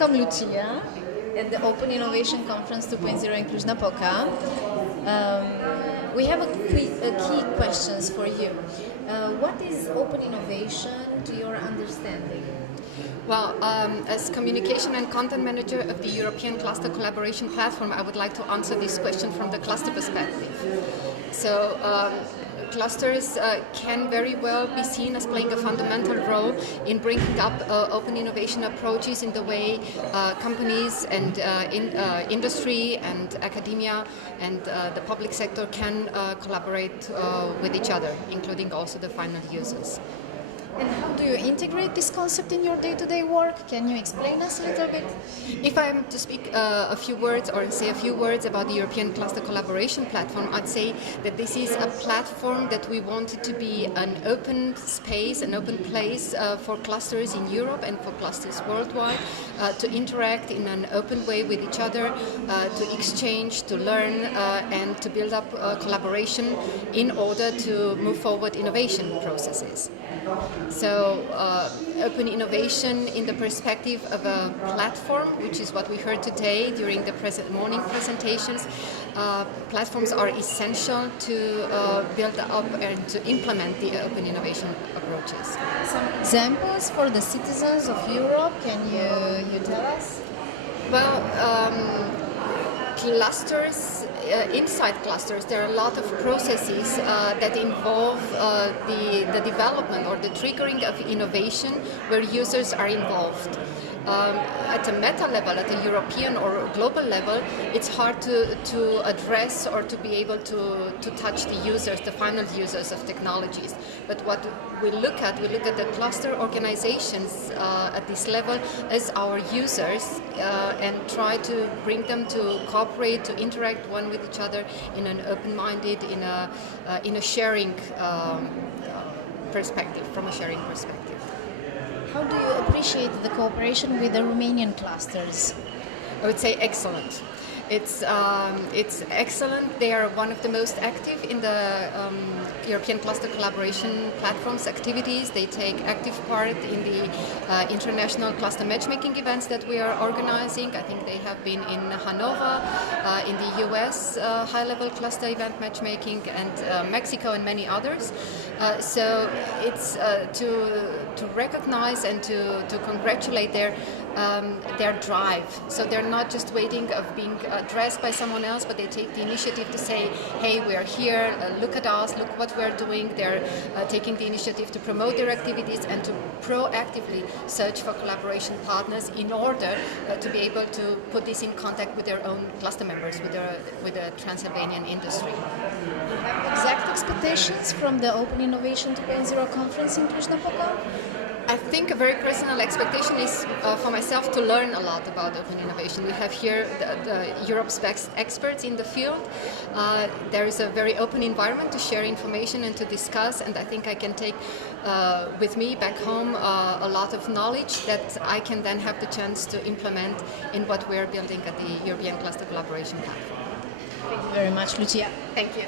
Welcome, Lucia, at the Open Innovation Conference 2.0 in Cluj-Napoca. We have key questions for you. What is open innovation to your understanding? Well, as Communication and Content Manager of the European Cluster Collaboration Platform, I would like to answer this question from the cluster perspective. So, clusters can very well be seen as playing a fundamental role in bringing up open innovation approaches in the way companies and industry and academia and the public sector can collaborate with each other, including also the final users. And how do you integrate this concept in your day-to-day work? Can you explain us a little bit? If I am to speak a few words or say a few words about the European Cluster Collaboration Platform, I'd say that this is a platform that we wanted to be an open space, an open place for clusters in Europe and for clusters worldwide to interact in an open way with each other, to exchange, to learn and to build up collaboration in order to move forward innovation processes. So, open innovation in the perspective of a platform, which is what we heard today during the morning presentations. Platforms are essential to build up and to implement the open innovation approaches. Some examples for the citizens of Europe, can you tell us? Well, clusters, inside clusters, there are a lot of processes that involve the development or the triggering of innovation where users are involved. At a meta level, at a European or global level, it's hard to address or to be able to touch the users, the final users of technologies. But what we look at the cluster organizations at this level as our users and try to bring them to cooperate, to interact one with each other in an open-minded, in a sharing perspective, from a sharing perspective. How do you appreciate the cooperation with the Romanian clusters? I would say excellent. It's excellent. They are one of the most active in the European Cluster Collaboration Platform's activities. They take active part in the international cluster matchmaking events that we are organizing. I think they have been in Hanover, in the US high-level cluster event matchmaking, and Mexico and many others. So it's to recognize and to congratulate their drive. So they're not just waiting of being addressed by someone else, but they take the initiative to say, hey, we are here, look at us, look what we're doing. They're taking the initiative to promote their activities and to proactively search for collaboration partners in order to be able to put this in contact with their own cluster members, with the Transylvanian industry. Do you have exact expectations from the Open Innovation 2.0 conference in Cluj-Napoca? I think a very personal expectation is for myself to learn a lot about open innovation. We have here the Europe's best experts in the field. There is a very open environment to share information and to discuss, and I think I can take with me back home a lot of knowledge that I can then have the chance to implement in what we are building at the European Cluster Collaboration Platform. Thank you very much, Lucia. Thank you.